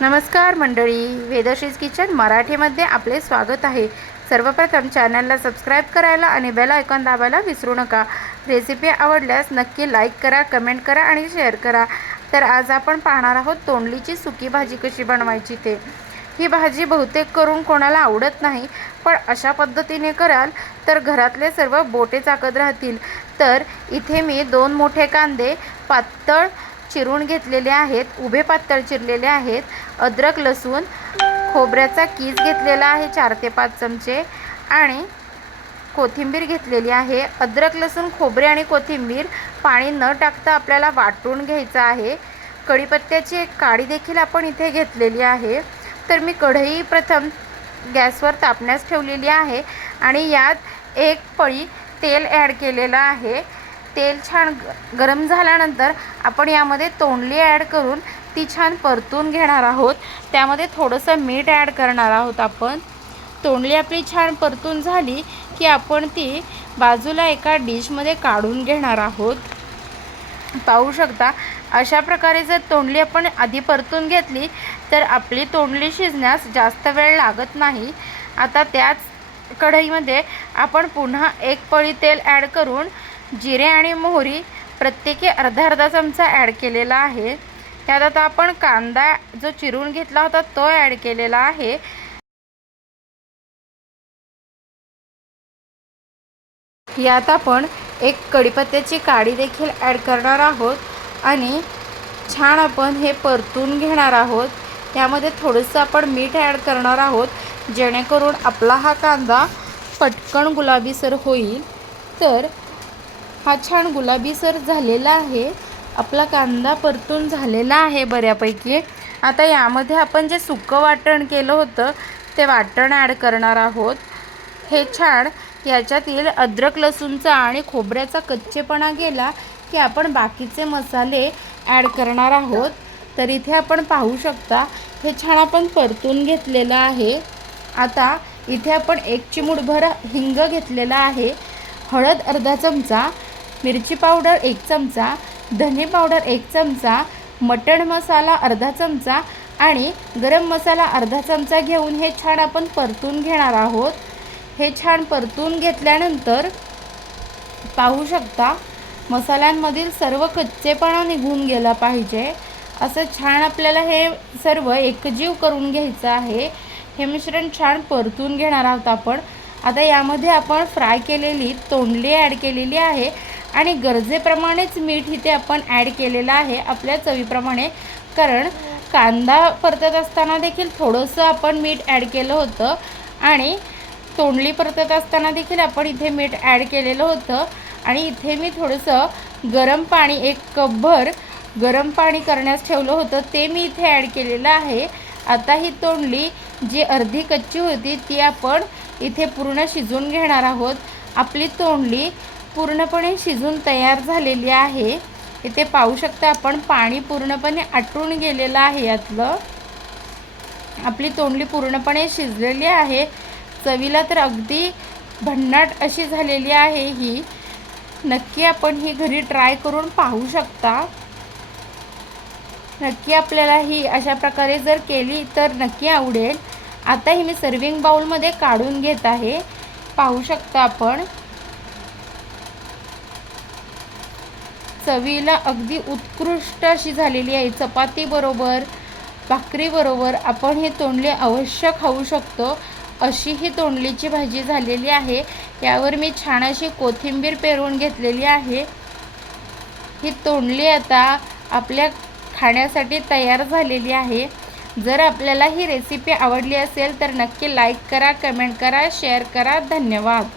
नमस्कार मंडळी, वेदश्रीज किचन मराठीमध्ये आपले स्वागत आहे। सर्वप्रथम चॅनलला सबस्क्राईब करायला आणि बेल आयकॉन दाबायला विसरू नका। रेसिपी आवडल्यास नक्की लाईक करा, कमेंट करा आणि शेअर करा। तर आज आपण पाहणार आहोत तोंडलीची सुकी भाजी कशी बनवायची ते। ही भाजी बहुतेक करून कोणाला आवडत नाही, पण अशा पद्धतीने कराल तर घरातले सर्व बोटे चाकत राहतील। तर इथे मी 2 मोठे कांदे पातळ चिरून घेतलेले आहेत, उभे पातळ चिरलेले आहेत। अद्रक लसूण खोबऱ्याचा कीस घेतलेला आहे 4 ते 5 चमचे आणि कोथिंबीर घेतलेली आहे। अद्रक लसूण खोबरे आणि कोथिंबीर पाणी न टाकता आपल्याला वाटून घ्यायचं आहे। कढीपत्त्याची एक काडी देखील आपण इथे घेतलेली आहे। तर मी कढई प्रथम गॅसवर तापण्यास ठेवलेली आहे आणि यात एक पळी तेल ॲड केलेलं आहे। तेल छान गरम झाल्यानंतर आपण यामध्ये तोंडली ॲड करून ती छान परतून घेणार आहोत। त्यामध्ये थोडंसं मीठ ॲड करणार आहोत आपण। तोंडली आपली छान परतून झाली की आपण ती बाजूला एका डिशमध्ये काढून घेणार आहोत। पाहू शकता अशा प्रकारे जर तोंडली आपण आधी परतून घेतली तर आपली तोंडली शिजण्यास जास्त वेळ लागत नाही। आता त्याच कढईमध्ये आपण पुन्हा एक पळी तेल ॲड करून जिरे आणि मोहरी प्रत्येकी अर्धा चमचा ॲड केलेला आहे। त्यात आता आपण कांदा जो चिरून घेतला होता तो ॲड केलेला आहे। यात आपण एक कढीपत्त्याची काडी देखील ॲड करणार आहोत आणि छान आपण हे परतून घेणार आहोत। त्यामध्ये थोडंसं आपण मीठ ॲड करणार आहोत जेणेकरून आपला हा कांदा पटकन गुलाबीसर होईल। तर हा छान गुलाबीसर झालेला आहे, आपला कांदा परतून झालेला आहे बऱ्यापैकी। आता यामध्ये आपण जे सुकं वाटण केलं होतं ते वाटण ॲड करणार आहोत। हे छान याच्यातील अद्रक लसूणचा आणि खोबऱ्याचा कच्चेपणा गेला की आपण बाकीचे मसाले ॲड करणार आहोत। तर इथे आपण पाहू शकता हे छान आपण परतून घेतलेलं आहे। आता इथे आपण 1 चिमूटभर हिंग घेतलेला आहे, हळद अर्धा चमचा, मिरची पावडर 1 चमचा, धने पावडर 1 चमचा, मटण मसाला अर्धा चमचा आणि गरम मसाला अर्धा चमचा घेऊन हे छान आपण परतून घेणार आहोत। हे छान परतून घेतल्यानंतर पाहू शकता मसाल्यांमधील सर्व कच्चेपणा निघून गेला पाहिजे। असं छान आपल्याला हे सर्व एकजीव करून घ्यायचं आहे। हे मिश्रण छान परतून घेणार आहोत आपण। आता यामध्ये आपण फ्राय केलेली तोंडली ॲड केलेली आहे आणि गरजेप्रमाणेच मीठ इथे आपण ॲड केलेलं आहे आपल्या चवीप्रमाणे। कारण कांदा परतत असताना देखील थोडंसं आपण मीठ ॲड केलं होतं आणि तोंडली परतत असताना देखील आपण इथे मीठ ॲड केलेलं होतं। आणि इथे मी थोडंसं गरम पाणी 1 कपभर गरम पाणी करण्यास ठेवलं होतं ते मी इथे ॲड केलेलं आहे। आता ही तोंडली जी अर्धी कच्ची होती ती आपण इथे पूर्ण शिजवून घेणार आहोत। आपली तोंडली पूर्णपणे शिजून तयार झालेली आहे। इथे पाहू शकता आपण पाणी पूर्णपणे आटून गेलेलं आहे यातलं। आपली तोंडली पूर्णपणे शिजलेली आहे। चवीला तर अगदी भन्नाट अशी झालेली आहे ही। नक्की आपण ही घरी ट्राय करून पाहू शकता। नक्की आपल्याला ही अशा प्रकारे जर केली तर नक्की आवडेल। आता ही मी सर्विंग बाउलमध्ये काढून घेत आहे। पाहू शकता आपण चवीला अगदी उत्कृष्ट अशी झालेली आहे। चपाती बरोबर, भाकरी बरोबर आपण ही तोंडली अवश्य खाऊ शकतो अशी ही तोंडलीची भाजी झालेली आहे। यावर मी छान अशी कोथिंबीर पेरून घेतलेली आहे। ही तोंडली आता आपल्या खाण्यासाठी तयार झालेली आहे। जर आपल्याला ही रेसिपी आवडली असेल तर नक्की लाईक करा, कमेंट करा, शेअर करा। धन्यवाद।